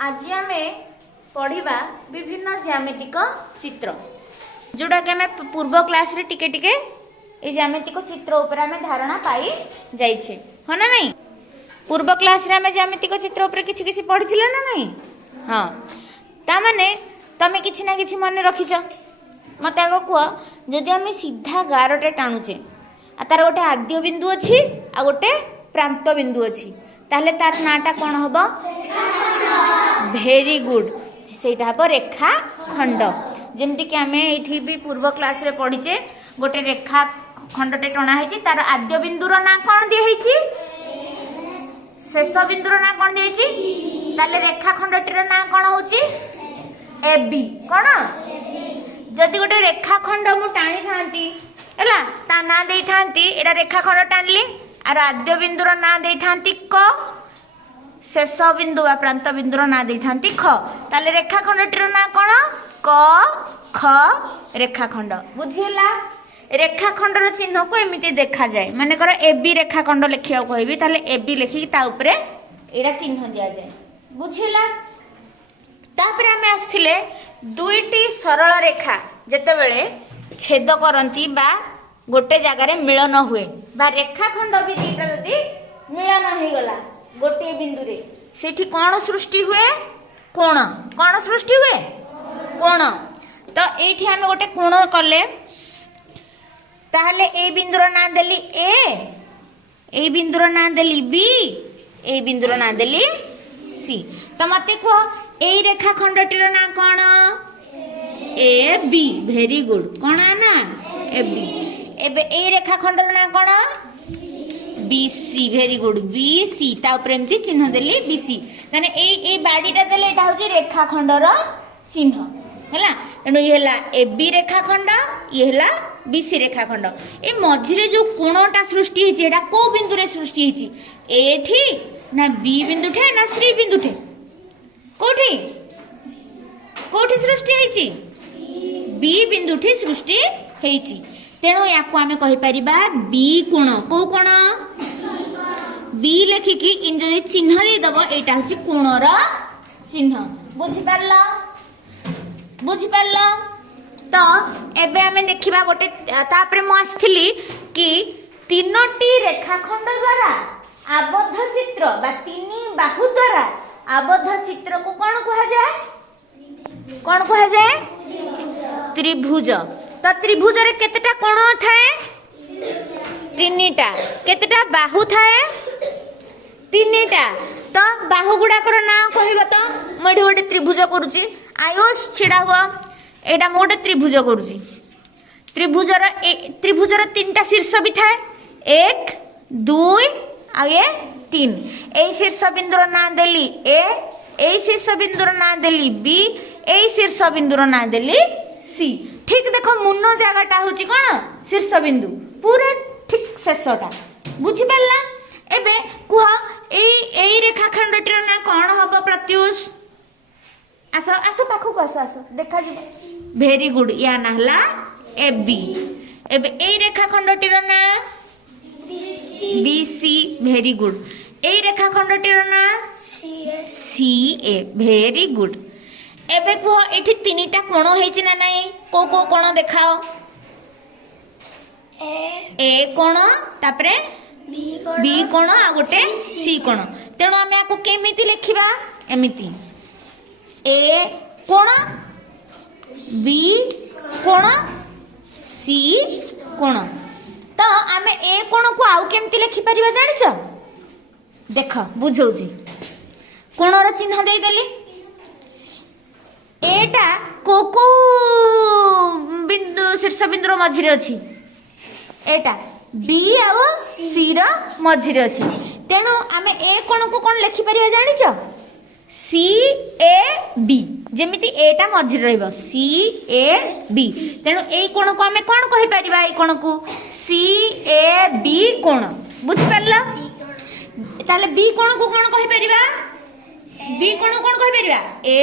आज आमे पढ़िबा विभिन्न ज्यामितिक चित्र जोड़ा कि आमे पूर्व क्लास रे टिके टिके ए ज्यामितिक चित्र ऊपर आमे धारणा पाई जाइछे हो ना नहीं। पूर्व क्लास रे आमे ज्यामितिक चित्र ऊपर किछि किछि पढ़िथिले ना नहीं। हां ता माने तमे किछि ना किछि मन रखिछ मते आगो कुआ जदि आमे सीधा गारटे टाणुचे आ तार गोटे आद्य बिंदु अछि आ गोटे प्रांत बिंदु अछि ताहले तार नाटा कोन होबो भेरी गुड सेटा हबो रेखा खंड। जेमति कि आमे एठी भी पूर्व क्लास रे पढिचे गोटे रेखा खंडटे टणा हेछि तार आद्य बिंदुर ना कोन दि हेछि शेष बिंदुर ना कोन दि हेछि ताले रेखा खंडटीर ना कोन होछि ए बी कोन। जदि गोटे रेखा खंड मु टाणी थांती हैला ता ना देई थांती एडा रेखा खंड टाणली आर आद्य बिंदुर ना देई थांती क शेष बिंदु बा प्रांत बिंदुर ना देई थांती ख ताले रेखा खंडटीर ना कोन क ख रेखा खंड बुझिला। रेखा खंडर चिन्ह को एमिति देखा जाए माने कर ए बी रेखा खंड लिखिया कहबी ताले ए बी लिखि ता ऊपरे एडा चिन्ह दिया जाए बुझिला। तापर हमें आस्थिले दुईटी सरल रेखा जेतेबेले छेद करंती बा गोटे जगह रे मिलन हुए बा रेखा खंड भी दीटा जदी मिलन हो गला गोटे बिंदु रे सेठी कोण सृष्टि हुए कोण कोण सृष्टि हुए कोण। तो एठी हमें गोटे कोण कले ताहले ए बिंदुर ना देली ए बिंदुर ना देली बी ए बिंदुर ना देली सी। तो मते को ए रेखा खंडटीर ना कोण ए बी भेरी गुड कोण ना ए बी। एबे ए रेखा खंडर ना कोण B C very good B C ता ऊपर एमती चिन्ह देली बी सी माने ए बाडीटा देले एटा होची रेखा खंडर चिन्ह हैला। एनो ये हला ए बी रेखा खंड ये हला बी सी रेखा खंड। ए मझिरे जो कोणटा सृष्टि हेची एटा को बिंदु रे सृष्टि हेची एठी ना बी बिंदु ठे ना सी बिंदु ठे कोठी कोठी सृष्टि हेची बी बिंदु ठे सृष्टि हेची। तेणु याको आमे कहि परिबा बी कोण को कोण बी लेखिकी इन जदि चिन्ह दे दबो एटा होची कोणर चिन्ह बुझि पारला। तो एबे आमे देखिबा गोटे तापरे मु आस्थिली कि तीनोटी रेखाखंड द्वारा आबद्ध चित्र बा तीनी बाहु द्वारा आबद्ध चित्र को कोन कहा जाए कोन कहा जाए त्रिभुज। तो त्रिभुज रे केतेटा कोण थाए तीनीटा केतेटा बाहु थाए तीनीटा। तो बाहु गुडाकर ना कहबो तो मोडी गोटे त्रिभुज करूची आयुष छिडा हुआ एटा मोटे त्रिभुज करूची त्रिभुजर तीनटा शीर्ष भी थाए 1 2 आ ये 3 ए शीर्ष बिंदुर ना देली ए शीर्ष बिंदुर ना देली बी ए शीर्ष बिंदुर ना देली सी। ठीक देखो मुन जगहटा होची कोन शीर्ष बिंदु पूरा ठीक शेषटा बुझि पारला। एबे कुह ए रेखाखंडटीर ना कोन हबो प्रत्युष आसो आसो पाखु को आसो देखा जी भेरी गुड या ना हला ए बी। एबे ए रेखाखंडटीर ना बी सी भेरी गुड ए रेखाखंडटीर ना सी ए भेरी गुड। एबे कुह एठी तीनीटा कोण हेची ना नाही को कोण देखाओ ए कोण तापरे बी कोण आ गोटे सी कोण। तेणु आमे आको केमिति लिखिबा एमिति ए कोण बी कोण सी कोण। तो आमे ए कोण को आउ केमिति लिखि परिबा जानिछ देख बुझौची कोणर चिन्ह देई देली एटा को बिंदु शीर्ष बिंदुर मझिरे अछि एटा बी आ सी र मझिरे अछि। तेणु आमे ए कोण को कोन लिखि परिबा जानिछ सी A B जेमिति Etah मझिरे रहइबो C A B. तेणु ए कोण को आमे कोन कहि परिबा ए कोण को सी ए बी कोण बुझि पारला। ताले बी कोण को कोन कहि परिबा बी कोण कहि परिबा ए